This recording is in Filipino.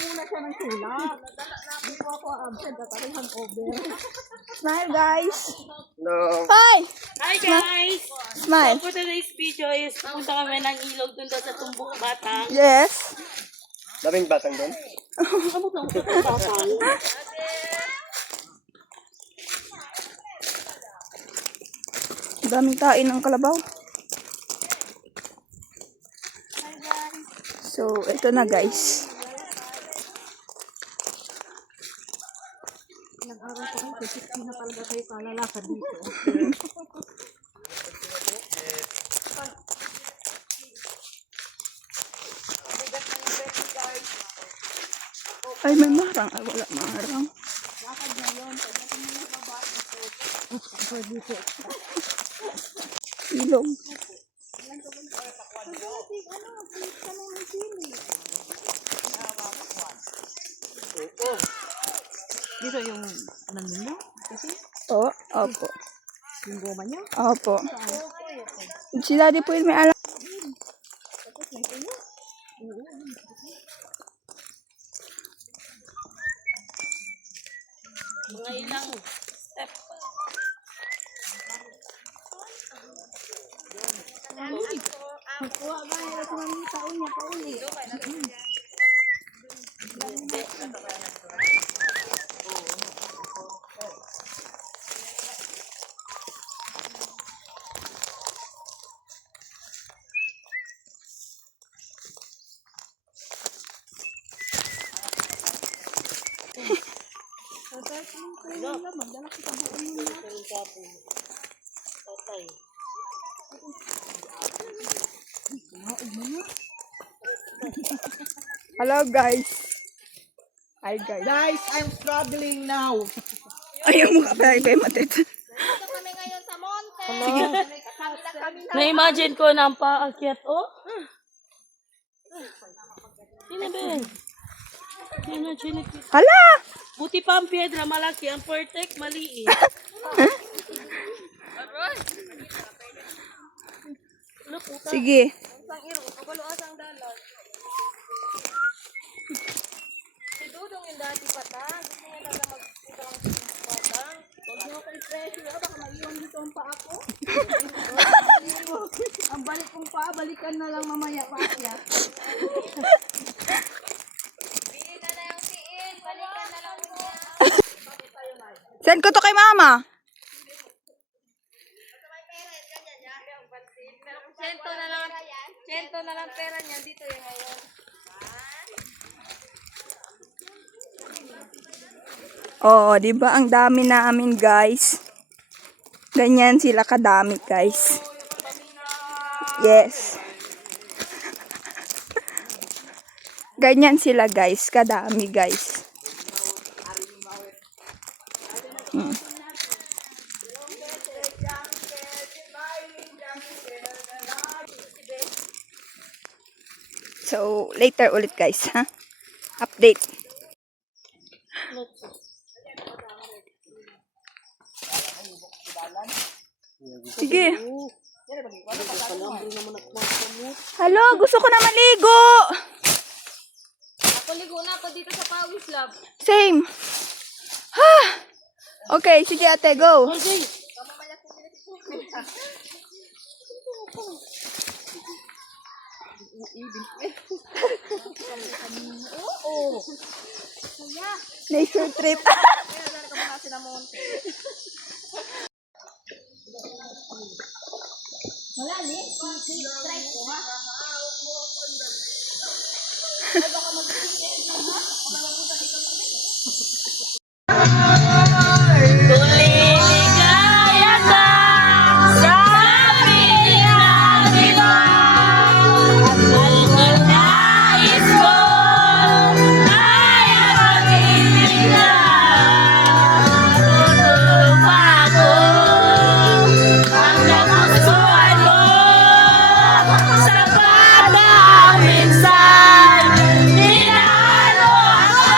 muna siya ng sulat. Hindi po ako absent at aking hangover. Smile, guys. No. Hi! Hi guys! Smile. So for today's video is pupunta kami ng ilog dun daw sa Tumbok Batang. Yes. Daming batang doon. Ano ba ang Tumbok Batang? Daming tain ng kalabaw. So, ito na guys. Nag-aral ko kayo kasi hindi na talaga kayo kalalakad dito. Ay, may marang. Ay, wala marang. Ilog. Dito yung ano ninyo? Kasi Opo. yung goma niyo? Opo. Si Daddy po yun may alam. Mga ilang step. Kuha ba yung mga taon niya kauli? Hello guys. Hi guys. Guys, I'm struggling now. Ay, yung mukha pa kay Matit. Kami ngayon sa monte. Sige. Na-imagine ko na ang paakyat, oh. Sino ba yun? Imagine it. Hala! Buti pa ang piedra malaki, ang pertek maliit. Sige. Si Dudong yung dati pata. Gusto niya talaga mag-ibang patang. Huwag niyo ako i-pressure. Baka maiwan dito ang paa ko. Ang balik kong paa, balikan na lang mamaya pa siya. Send ko to kay mama. Sento na lang pera niya. Dito yung ngayon. Oo, di ba ang dami namin, guys? Ganyan sila kadami, guys. Yes. Ganyan sila, guys. Kadami, guys. So, later ulit, guys, ha? Update. Sige. Hello, gusto ko na maligo. Ako ligo na ako dito sa Pawis Lab. Same. Ha. Okay, sige ate, go. Okay. Nature trip. Wala ni? Try ko ha? Tuligaya ka sa piling ito. Ang nais ko ay pag-ibig. Tutulog ako ang nagustuhan mo sa bata minsan. Ninalo ako.